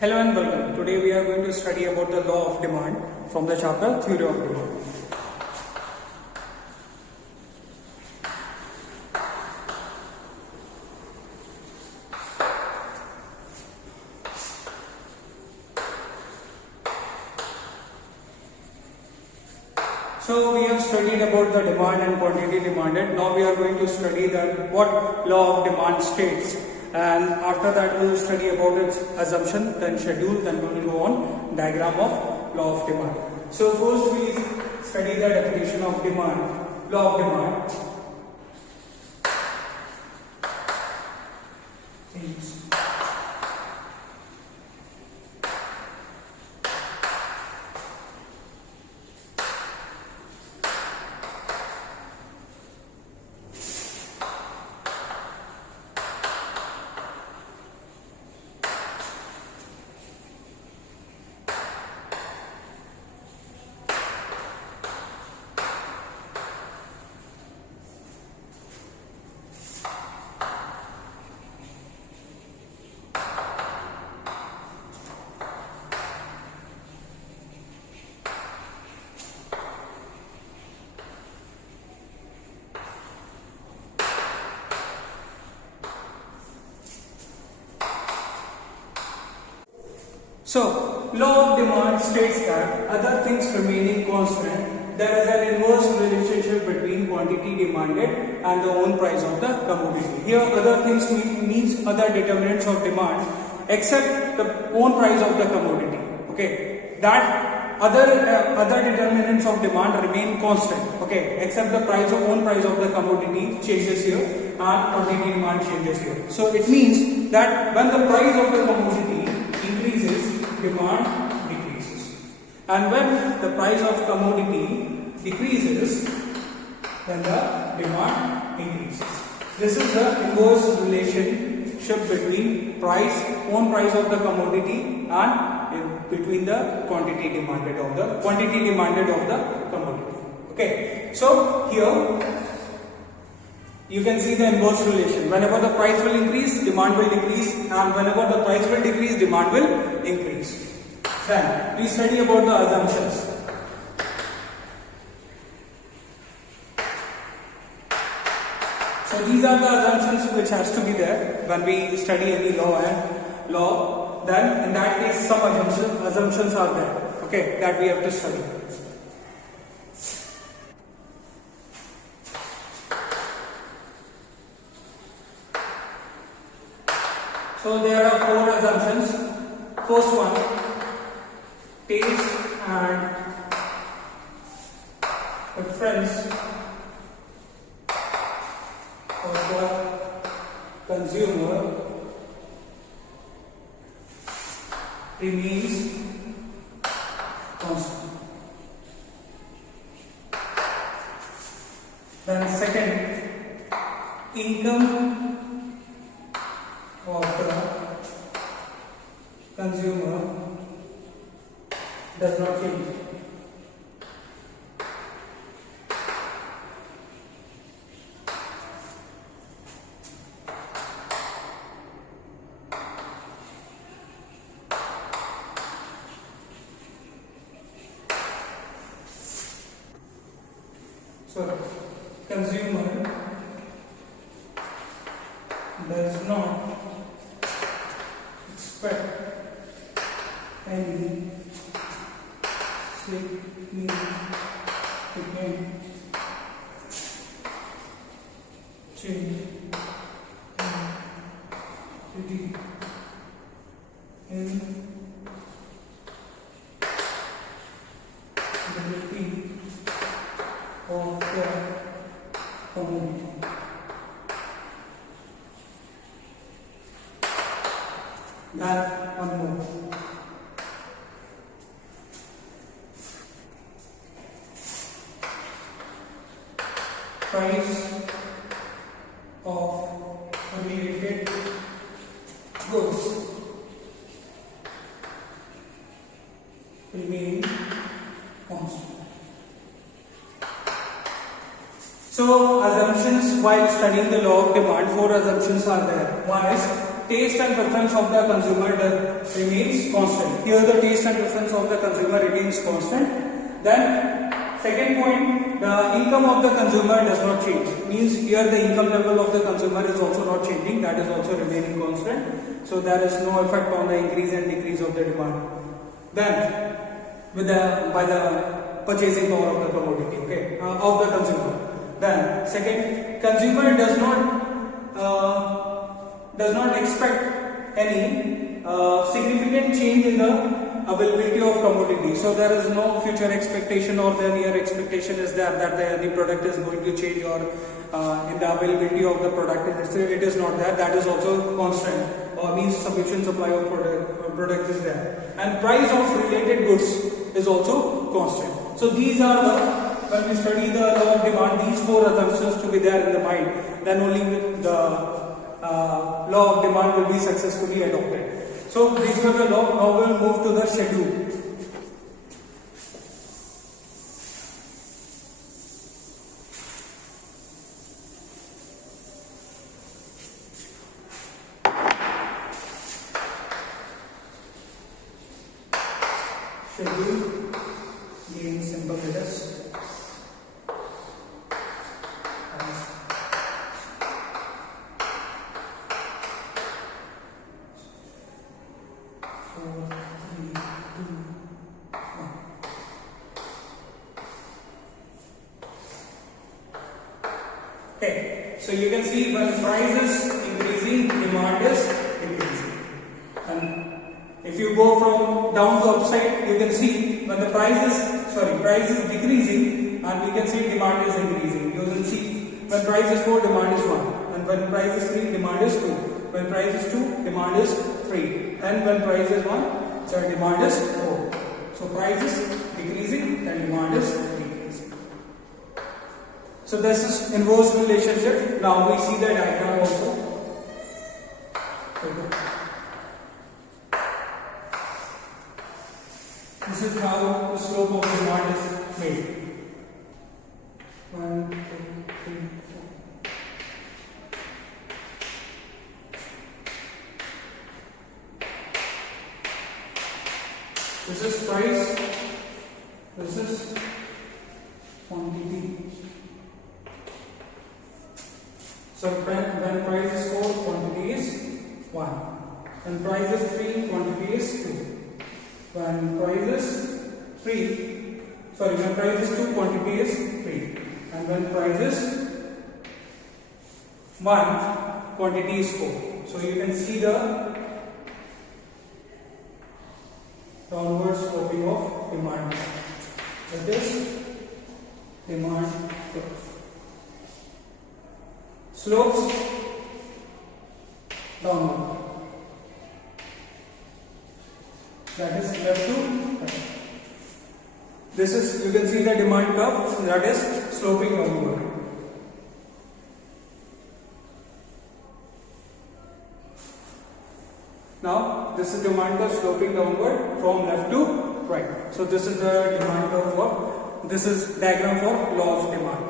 Hello and welcome. Today we are going to study about the law of demand from the chapter Theory of Demand. So we have studied about the demand and quantity demanded. Now we are going to study that what law of demand states, and after that we will study about its assumption, then schedule, then we will go on diagram of law of demand. So first we study the definition of demand. Law of demand is So, law of demand states that other things remaining constant, there is an inverse relationship between quantity demanded and the own price of the commodity. Here, other things means other determinants of demand except the own price of the commodity. Okay, that other determinants of demand remain constant. Okay, except the own price of the commodity changes here and quantity demand changes here. So it means that when the price of the commodity increases, demand decreases, and when the price of commodity decreases, then the demand increases. This is the inverse relationship between own price of the commodity and between the quantity demanded of the commodity. Okay, so here you can see the inverse relation. Whenever the price will increase, demand will decrease, and whenever the price will decrease, demand will increase. Then we study about the assumptions. So these are the assumptions which has to be there when we study any law. Then in that case, some assumptions are there. Okay, that we have to study. So there are four assumptions. First one, taste and preference of the consumer remains constant. Then second, income of the consumer does not change. So, consumer does not expect any significant change in ability of the commodity. That one more. Price of related goods remain constant. So assumptions while studying the law of demand, four assumptions are there. One is taste and preference of the consumer remains constant. Here the taste and preference of the consumer remains constant. Then second point, the income of the consumer does not change. Means here the income level of the consumer is also not changing, that is also remaining constant. So there is no effect on the increase and decrease of the demand. Then by the purchasing power of the commodity, okay, of the consumer. Then second, consumer does not expect any significant change in the availability of commodity. So there is no future expectation or the near expectation is there that the product is going to change or in the availability of the product. It is not there. That is also constant, or means sufficient supply of product is there. And price of related goods is also constant. So these are when we study the law of demand, these four assumptions to be there in the mind, then only the law of demand will be successfully adopted. So these were the law. Now we will move to the schedule. Schedule in simple letters. Okay, so you can see when price is increasing, demand is decreasing. And if you go from down to upside, you can see when the price is decreasing, and we can see demand is increasing. You will see when price is 4, demand is 1, and when price is 3, demand is 2. When price is 2, demand is 3, and when price is 1, so demand is 4. So price is decreasing, then demand is increasing. So this is inverse relationship. Now we see the diagram also. This is how the slope of demand is made. 1, 2, 3, 4. This is price. This is quantity. So when price is 4, quantity is 1. When price is 3, quantity is 2. When price is 2, quantity is 3. And when price is 1, quantity is 4. So you can see the downward sloping of demand. That is demand curve. Slopes downward. That is left to right. This is, you can see the demand curve, that is sloping downward. Now this is demand curve sloping downward from left to right. So this is the demand curve for, this is diagram for law of demand.